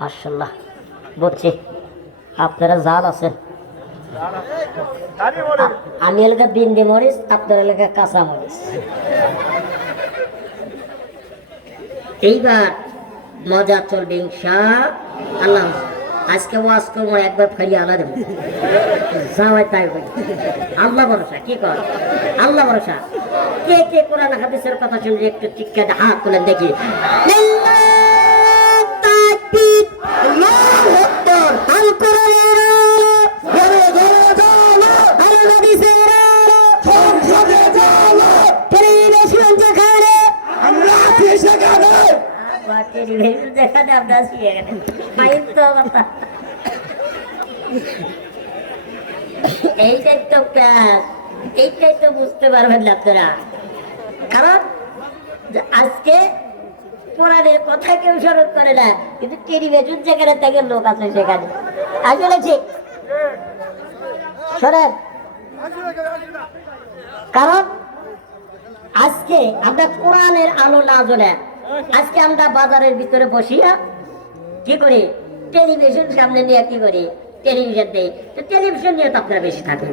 মার্শাল্লাহ বুঝছি আপনারা জাল আছে আমি এলাকা বিন্দি মরিচ, আপনার এলাকা কাঁচা মরিচ। এইবার মজা চলবে আল্লাহ আজকে ওয়াজ করব, একবার ফাইলে আলা দেবো। যাওয়াই তাই আল্লাহ ভরসা, কি কর? আল্লাহ ভরসা। কে কে কোরআন হাদিসের কথা শুনলে একটু টিক্কা হাত তুলে দেখি লিল্লাহ তাকবীর, আল্লাহু আকবার, আল কোরআনের আলো, ঘরে ঘরে জালো, আল হাদিসের আলো, সংসদে জালো, টেলিভিশন যেখানে, আমরা আছি সেখানে। এইটাই তো এইটাই তো বুঝতে পারবেন না আপনারা। কারণ আজকে কথা কেউ স্মরণ করে না, কিন্তু টেলিভিশন যেখানে থেকে, লোক আছে সেখানে। আসলে ঠিক? শোনেন। কারণ, আজকে আমরা কোরআনের আলো না জ্বলে আজকে আমরা বাজারের ভিতরে বসিয়া কি করি? টেলিভিশন সামনে নিয়ে কি করি? টেলিভিশন দেই। তো টেলিভিশন নিয়ে তো আপনারা বেশি থাকেন।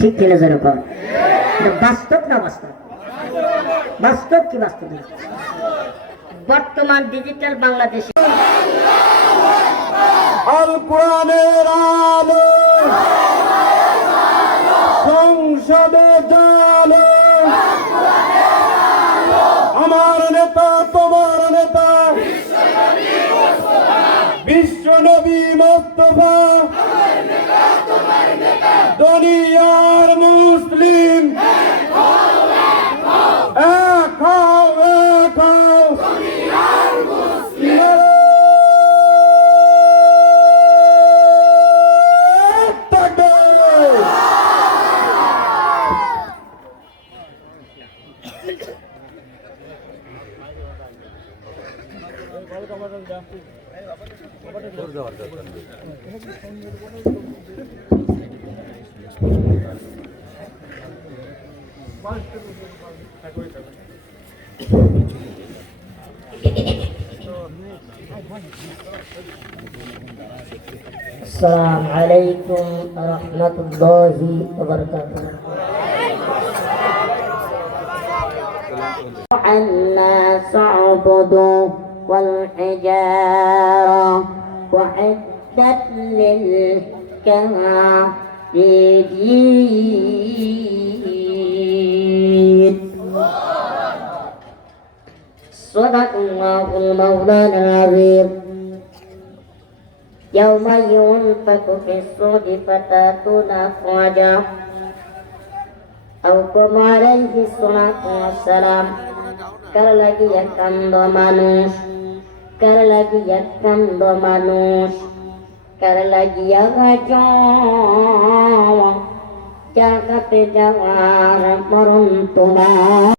ঠিক কিনা যেরকম। বাস্তব না বাস্তব? বাস্তব কি বাস্তব বর্তমান ডিজিটাল বাংলাদেশে আল কোরআনের আলো। সংসদে আমার নেতা তোমার নেতা। বিশ্ব নবী মোস্তফা। দুনিয়ার মুসলিম السلام عليكم ورحمة الله وبركاته الناس اعبدوا والحجارة أعدت للكافرين صدق الله المولى العظيم يوم ينفق في الصور فتاتون أفواجا أو كما عليه الصلاة والسلام كالذي lagi ya কার লাগিয়া কান্দ মানুষ কার লাগিয়া জাগাতে যাওয়ার মরণ তোমার